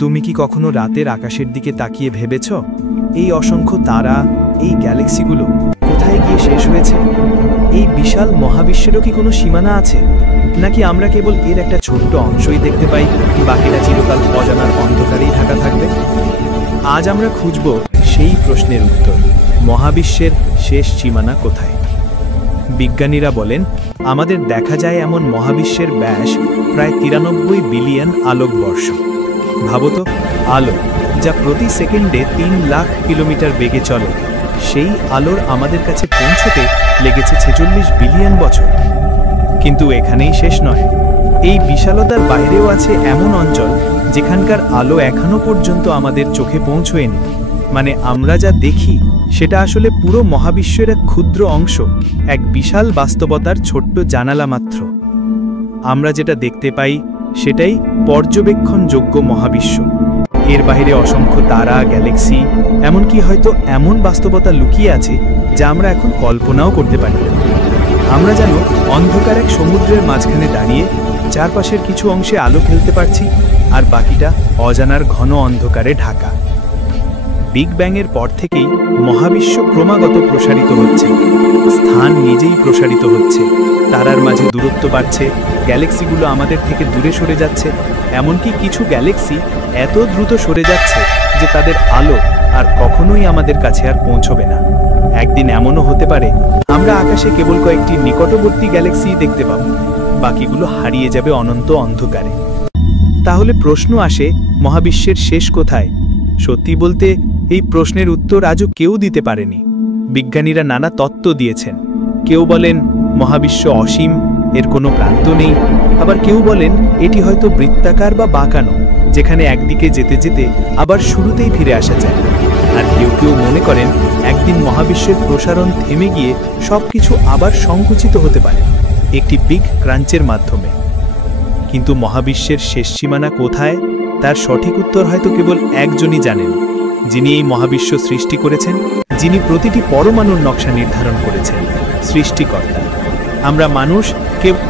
তুমি কি কখনো রাতের আকাশের দিকে তাকিয়ে ভেবেছ এই অসংখ্য তারা, এই গ্যালাক্সিগুলো কোথায় গিয়ে শেষ হয়েছে? এই বিশাল মহাবিশ্বেরও কি কোনো সীমানা আছে, নাকি আমরা কেবল এর একটা ছোট্ট অংশই দেখতে পাই, বাকিটা চিরকাল অজানার অন্ধকারেই ঢাকা থাকবে? আজ আমরা খুঁজব সেই প্রশ্নের উত্তর। মহাবিশ্বের শেষ সীমানা কোথায়? বিজ্ঞানীরা বলেন আমাদের দেখা যায় এমন মহাবিশ্বের ব্যাস প্রায় 93 বিলিয়ন আলোকবর্ষ। ভাবতো, আলো যা প্রতি সেকেন্ডে 3 লাখ কিলোমিটার বেগে চলে, সেই আলোর আমাদের কাছে পৌঁছতে লেগেছে 46 বিলিয়ন বছর। কিন্তু এখানেই শেষ নয়। এই বিশালতার বাইরেও আছে এমন অঞ্চল যেখানকার আলো এখনো পর্যন্ত আমাদের চোখে পৌঁছয়নি। মানে আমরা যা দেখি সেটা আসলে পুরো মহাবিশ্বের এক ক্ষুদ্র অংশ, এক বিশাল বাস্তবতার ছোট্ট জানালা মাত্র। আমরা যেটা দেখতে পাই সেটাই পর্যবেক্ষণযোগ্য মহাবিশ্ব। এর বাইরে অসংখ্য তারা, গ্যালাক্সি, এমনকি হয়তো এমন বাস্তবতা লুকিয়ে আছে যা আমরা এখন কল্পনাও করতে পারি না। আমরা যেন অন্ধকার এক সমুদ্রের মাঝখানে দাঁড়িয়ে চারপাশের কিছু অংশে আলো ফেলতে পারছি, আর বাকিটা অজানার ঘন অন্ধকারে ঢাকা। বিগ ব্যাংয়ের পর থেকেই মহাবিশ্ব ক্রমাগত প্রসারিত হচ্ছে, স্থান নিজেই প্রসারিত হচ্ছে, তারার মাঝে দূরত্ব বাড়ছে, গ্যালাক্সিগুলো আমাদের থেকে দূরে সরে যাচ্ছে, এমনকি কিছু গ্যালাক্সি এত দ্রুত সরে যাচ্ছে যে তাদের আলো আর কখনোই আমাদের কাছে আর পৌঁছবে না। একদিন এমনও হতে পারে আমরা আকাশে কেবল কয়েকটি নিকটবর্তী গ্যালাক্সি দেখতে পাব, বাকিগুলো হারিয়ে যাবে অনন্ত অন্ধকারে। তাহলে প্রশ্ন আসে, মহাবিশ্বের শেষ কোথায়? সত্যি বলতে এই প্রশ্নের উত্তর আজও কেউ দিতে পারেনি। বিজ্ঞানীরা নানা তত্ত্ব দিয়েছেন। কেউ বলেন মহাবিশ্ব অসীম, এর কোনো প্রান্ত নেই। আবার কেউ বলেন এটি হয়তো বৃত্তাকার বা বাঁকানো, যেখানে একদিকে যেতে যেতে আবার শুরুতেই ফিরে আসা যায়। আর কেউ কেউ মনে করেন একদিন মহাবিশ্বের প্রসারণ থেমে গিয়ে সবকিছু আবার সংকুচিত হতে পারে একটি বিগ ক্রাঞ্চের মাধ্যমে। কিন্তু মহাবিশ্বের শেষ সীমানা কোথায়, তার সঠিক উত্তর হয়তো কেবল একজনই জানেন, যিনি এই মহাবিশ্ব সৃষ্টি করেছেন, যিনি প্রতিটি পরমাণুর নকশা নির্ধারণ করেছেন, সৃষ্টিকর্তা। আমরা মানুষ কেবল